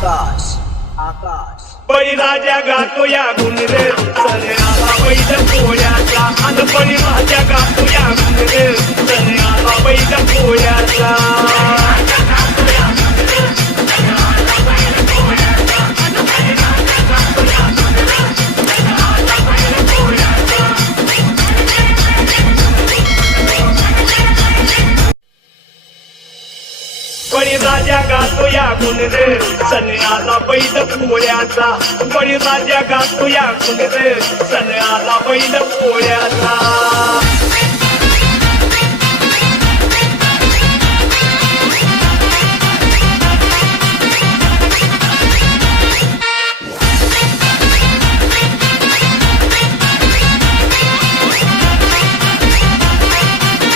आकाश आकाश बळीराजा गातो या गुणरे सने आला बैल पोळ्याचा आणि बळीराजा गातो या गुणरे सने आला बैल पोळ्याचा बळीराजा गातो या गुणरे सने आला बैल पोळ्याचा बळीराजा गातो या गुणरे सने आला बैल पोळ्याचा